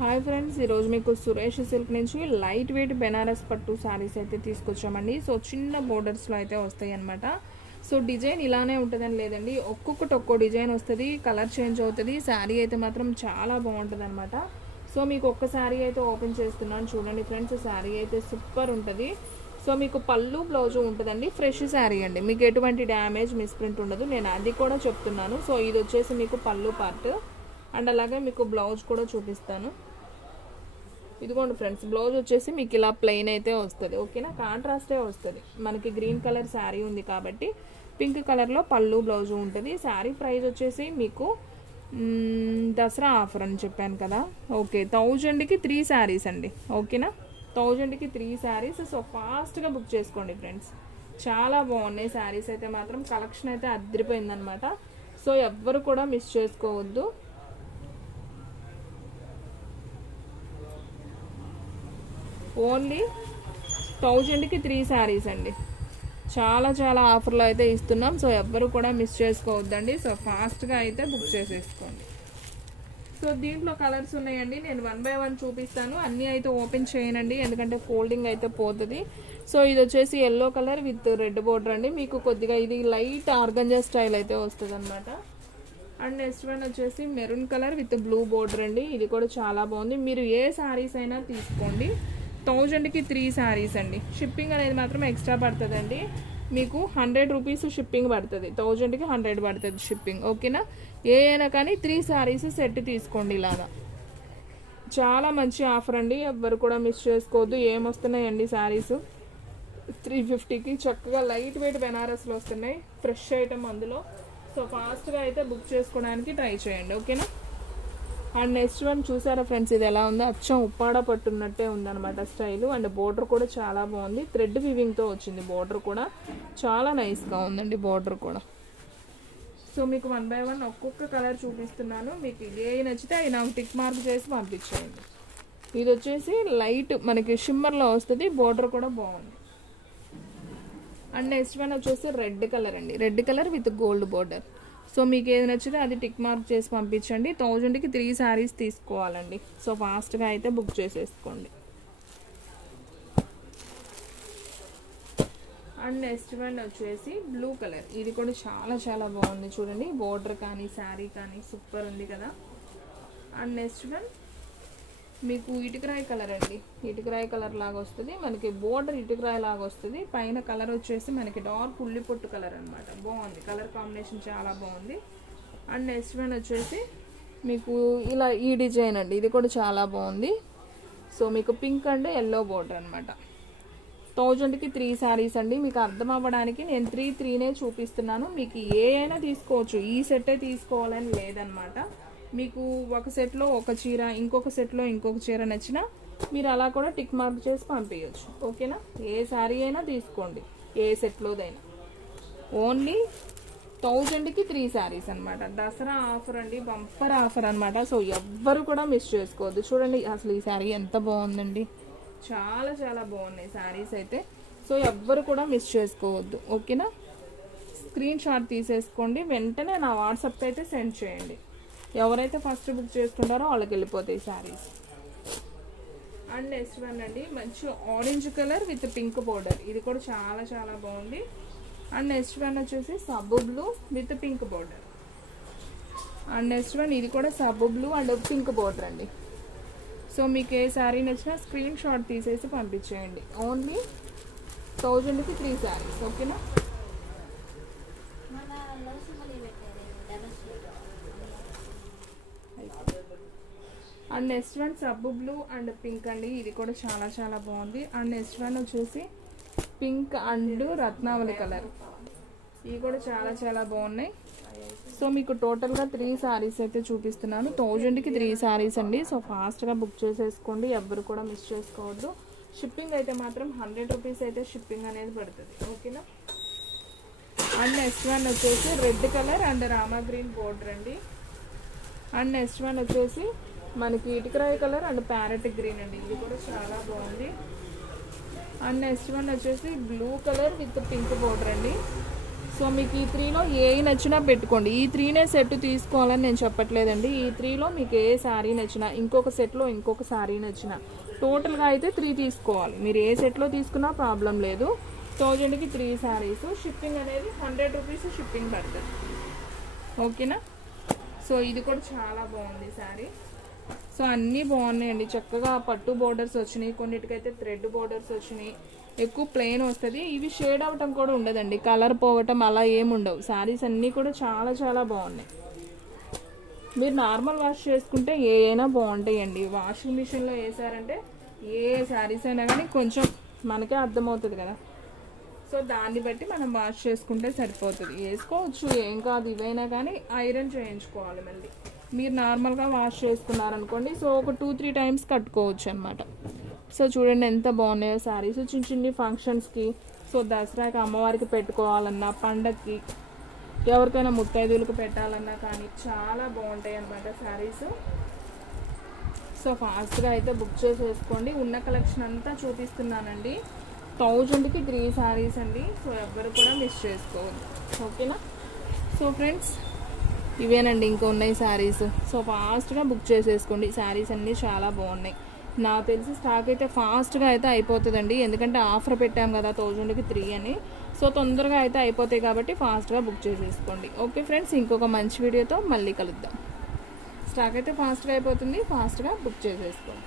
Hi friends, ఈరోజు మీకు Suresh silk నుంచి లైట్ వెయిట్ బెనారస్ పట్టు శారీస్ అయితే తీసుకొచ్చామండి. సో చిన్న బోర్డర్స్లో అయితే వస్తాయి అనమాట. సో డిజైన్ ఇలానే ఉంటుందని లేదండి, ఒక్కొక్కటి ఒక్కో డిజైన్ వస్తుంది, కలర్ చేంజ్ అవుతుంది. శారీ అయితే మాత్రం చాలా బాగుంటుంది అనమాట. సో మీకు ఒక్క శారీ అయితే ఓపెన్ చేస్తున్నాను చూడండి ఫ్రెండ్స్. శారీ అయితే సూపర్ ఉంటుంది. సో మీకు పళ్ళు బ్లౌజు ఉంటుందండి. ఫ్రెష్ శారీ అండి, మీకు ఎటువంటి డ్యామేజ్ మిస్ప్రింట్ ఉండదు, నేను అది కూడా చెప్తున్నాను. సో ఇది వచ్చేసి మీకు పళ్ళు పార్ట్ అండ్ అలాగే మీకు బ్లౌజ్ కూడా చూపిస్తాను. ఇదిగోండి ఫ్రెండ్స్, బ్లౌజ్ వచ్చేసి మీకు ఇలా ప్లెయిన్ అయితే వస్తుంది. ఓకేనా, కాంట్రాస్టే వస్తుంది. మనకి గ్రీన్ కలర్ శారీ ఉంది కాబట్టి పింక్ కలర్లో పళ్ళు బ్లౌజు ఉంటుంది. శారీ ప్రైస్ వచ్చేసి మీకు దసరా ఆఫర్ అని చెప్పాను కదా. ఓకే, 1000కి 3 శారీస్ అండి. ఓకేనా, 1000కి 3 శారీస్. సో ఫాస్ట్గా బుక్ చేసుకోండి ఫ్రెండ్స్, చాలా బాగున్నాయి శారీస్ అయితే మాత్రం. కలెక్షన్ అయితే అదిరిపోయిందనమాట. సో ఎవ్వరు కూడా మిస్ చేసుకోవద్దు. ఓన్లీ 1000కి 3 శారీస్ అండి. చాలా ఆఫర్లు అయితే ఇస్తున్నాం. సో ఎవ్వరు కూడా మిస్ చేసుకోవద్దండి. సో ఫాస్ట్గా అయితే బుక్ చేసేసుకోండి. సో దీంట్లో కలర్స్ ఉన్నాయండి, నేను 1 by 1 చూపిస్తాను. అన్నీ అయితే ఓపెన్ చేయనండి, ఎందుకంటే ఫోల్డింగ్ అయితే పోతుంది. సో ఇది వచ్చేసి yellow colour with red border అండి. మీకు కొద్దిగా ఇది లైట్ ఆర్గంజా స్టైల్ అయితే వస్తుంది అనమాట. అండ్ నెక్స్ట్ వన్ వచ్చేసి maroon colour with blue border అండి. ఇది కూడా చాలా బాగుంది. మీరు ఏ శారీస్ అయినా తీసుకోండి. 1000కి 3 శారీస్ అండి. షిప్పింగ్ అనేది మాత్రం ఎక్స్ట్రా పడుతుందండి. మీకు 100 రూపీస్ షిప్పింగ్ పడుతుంది, 1000కి 100 పడుతుంది షిప్పింగ్. ఓకేనా, ఏ అయినా కానీ 3 శారీస్ సెట్ తీసుకోండి. ఇలాగా చాలా మంచి ఆఫర్ అండి, ఎవ్వరు కూడా మిస్ చేసుకోవద్దు. ఏమొస్తున్నాయండి శారీస్ 350కి చక్కగా లైట్ వెయిట్ బెనారస్లో వస్తున్నాయి, ఫ్రెష్ ఐటమ్ అందులో. సో ఫాస్ట్గా అయితే బుక్ చేసుకోవడానికి ట్రై చేయండి. ఓకేనా. అండ్ నెక్స్ట్ వన్ చూసారా ఫ్రెండ్స్, ఇది ఎలా ఉందో, అచ్చం ఉప్పాడ పట్టున్నట్టే ఉందన్నమాట స్టైలు. అండ్ బోర్డర్ కూడా చాలా బాగుంది, థ్రెడ్ వివింగ్తో వచ్చింది. బోర్డర్ కూడా చాలా నైస్గా ఉందండి, బోర్డర్ కూడా. సో మీకు 1 by 1 ఒక్కొక్క కలర్ చూపిస్తున్నాను. మీకు ఏ నచ్చితే అవి నాకు టిక్ మార్క్ చేసి పంపించేయండి. ఇది వచ్చేసి లైట్ మనకి షిమ్మర్లో వస్తుంది, బోర్డర్ కూడా బాగుంది. అండ్ నెక్స్ట్ వన్ వచ్చేసి రెడ్ కలర్ అండి, red colour with gold border. So మీకు ఏది నచ్చితే అది టిక్ మార్క్ చేసి పంపించండి. 1000కి 3 శారీస్ తీసుకోవాలండి. సో ఫాస్ట్గా అయితే బుక్ చేసేసుకోండి. అండ్ నెక్స్ట్ వన్ వచ్చేసి బ్లూ కలర్, ఇది కూడా చాలా బాగుంది చూడండి. బోర్డర్ కానీ శారీ కానీ సూపర్ ఉంది కదా. అండ్ నెక్స్ట్ వన్ మీకు ఇటుకరాయి కలర్ అండి, ఇటుకరాయి కలర్ లాగా వస్తుంది మనకి. బోర్డర్ ఇటుకరాయి లాగా వస్తుంది, పైన కలర్ వచ్చేసి మనకి డార్క్ ఉల్లి పొట్టు కలర్ అనమాట. బాగుంది, కలర్ కాంబినేషన్ చాలా బాగుంది. అండ్ నెక్స్ట్ వన్ వచ్చేసి మీకు ఇలా ఈ డిజైన్ అండి, ఇది కూడా చాలా బాగుంది. సో మీకు పింక్ అండ్ ఎల్లో బోర్డర్ అనమాట. 1000కి 3 శారీస్ అండి. మీకు అర్థం అవ్వడానికి నేను 3 చూపిస్తున్నాను. మీకు ఏ అయినా తీసుకోవచ్చు, ఈ సెట్టే తీసుకోవాలని లేదనమాట. మీకు ఒక సెట్లో ఒక చీర, ఇంకొక సెట్లో ఇంకొక చీర నచ్చినా మీరు అలా కూడా టిక్ మార్క్ చేసి పంపించవచ్చు. ఓకేనా, ఏ శారీ అయినా తీసుకోండి, ఏ సెట్లోదైనా. ఓన్లీ 1000కి 3 శారీస్ అనమాట. దసరా ఆఫర్ అండి, బంపర్ ఆఫర్ అనమాట. సో ఎవ్వరు కూడా మిస్ చేసుకోవద్దు. చూడండి అసలు ఈ శారీ ఎంత బాగుందండి, చాలా బాగున్నాయి శారీస్ అయితే. సో ఎవ్వరు కూడా మిస్ చేసుకోవద్దు. ఓకేనా, స్క్రీన్ షాట్ తీసేసుకోండి, వెంటనే నా వాట్సాప్కి అయితే సెండ్ చేయండి. ఎవరైతే ఫస్ట్ బుక్ చేసుకుంటారో వాళ్ళకి వెళ్ళిపోతాయి శారీస్. అండ్ నెక్స్ట్ వన్ అండి, మంచి orange colour with pink border. ఇది కూడా చాలా బాగుంది. అండ్ నెక్స్ట్ వన్ వచ్చేసి సబ్బు blue with pink border. And next one ఇది కూడా సబ్బు బ్లూ అండ్ పింక్ బోర్డర్ అండి. సో మీకు ఏ శారీ నచ్చినా స్క్రీన్ షాట్ తీసేసి పంపించేయండి. ఓన్లీ 1000కి 3 శారీస్. ఓకేనా. అండ్ నెక్స్ట్ వన్ సబ్బు బ్లూ అండ్ పింక్ అండి, ఇది కూడా చాలా బాగుంది. అండ్ నెక్స్ట్ వన్ వచ్చేసి పింక్ అండ్ రత్నావళి కలర్, ఇవి కూడా చాలా బాగున్నాయి. సో మీకు టోటల్గా 3 శారీస్ అయితే చూపిస్తున్నాను. 1000కి 3 శారీస్ అండి. సో ఫాస్ట్గా బుక్ చేసేసుకోండి, ఎవ్వరు కూడా మిస్ చేసుకోవద్దు. షిప్పింగ్ అయితే మాత్రం 100 రూపీస్ అయితే షిప్పింగ్ అనేది పడుతుంది. ఓకేనా. అండ్ నెక్స్ట్ వన్ వచ్చేసి red colour and Rama green border అండి. అండ్ నెక్స్ట్ వన్ వచ్చేసి మనకి ఇటుకరాయి కలర్ అండ్ ప్యారెట్ గ్రీన్ అండి, ఇది కూడా చాలా బాగుంది. అండ్ నెక్స్ట్ వన్ వచ్చేసి blue colour with pink border అండి. సో మీకు ఈ 3లో ఏ నచ్చినా పెట్టుకోండి. ఈ 3నే సెట్ తీసుకోవాలని నేను చెప్పట్లేదండి. ఈ 3లో మీకు ఏ శారీ నచ్చినా, ఇంకొక సెట్లో ఇంకొక శారీ నచ్చినా, టోటల్గా అయితే 3 తీసుకోవాలి. మీరు ఏ సెట్లో తీసుకున్నా ప్రాబ్లం లేదు. 1000కి 3 శారీస్. షిప్పింగ్ అనేది 100 రూపీస్ షిప్పింగ్ పడుతుంది. ఓకేనా. సో ఇది కూడా చాలా బాగుంది శారీ. సో అన్నీ బాగున్నాయండి. చక్కగా పట్టు బోర్డర్స్ వచ్చినాయి, కొన్నిటికైతే థ్రెడ్ బోర్డర్స్ వచ్చినాయి. ఎక్కువ ప్లెయిన్ వస్తుంది. ఇవి షేడ్ అవ్వటం కూడా ఉండదండి, కలర్ పోవటం అలా ఏముండవు. శారీస్ అన్నీ కూడా చాలా చాలా బాగున్నాయి. మీరు నార్మల్ వాష్ చేసుకుంటే ఏ అయినా బాగుంటాయండి. వాషింగ్ మిషన్లో వేసారంటే ఏ శారీస్ అయినా కానీ కొంచెం మనకే అర్థమవుతుంది కదా. సో దాన్ని బట్టి మనం వాష్ చేసుకుంటే సరిపోతుంది. వేసుకోవచ్చు, ఏం కాదు. ఇవైనా కానీ ఐరన్ చేయించుకోవాలి మళ్ళీ. మీరు నార్మల్గా వాష్ చేసుకున్నారనుకోండి, సో ఒక 2-3 టైమ్స్ కట్టుకోవచ్చు అనమాట. సో చూడండి ఎంత బాగున్నాయో శారీస్. చిన్న చిన్న ఫంక్షన్స్కి, సో దసరాకి అమ్మవారికి పెట్టుకోవాలన్నా, పండగకి ఎవరికైనా ముత్తైదులకు పెట్టాలన్నా కానీ చాలా బాగుంటాయి అన్నమాట శారీస్. సో ఫాస్ట్గా అయితే బుక్ చేసేసుకోండి. ఉన్న కలెక్షన్ అంతా చూపిస్తున్నానండి. 1000కి 3 శారీస్ అండి. సో ఎవ్వరు కూడా మిస్ చేసుకోవద్దు. ఓకేనా. సో ఫ్రెండ్స్ ఇవేనండి, ఇంకా ఉన్నాయి శారీస్. సో ఫాస్ట్గా బుక్ చేసేసుకోండి. శారీస్ అన్నీ చాలా బాగున్నాయి. నాకు తెలిసి స్టాక్ అయితే ఫాస్ట్గా అయితే అయిపోతుందండి, ఎందుకంటే ఆఫర్ పెట్టాం కదా 1000కి 3 అని. సో తొందరగా అయితే అయిపోతాయి కాబట్టి ఫాస్ట్గా బుక్ చేసేసుకోండి. ఓకే ఫ్రెండ్స్, ఇంకొక మంచి వీడియోతో మళ్ళీ కలుద్దాం. స్టాక్ అయితే ఫాస్ట్గా అయిపోతుంది, ఫాస్ట్గా బుక్ చేసేసుకోండి.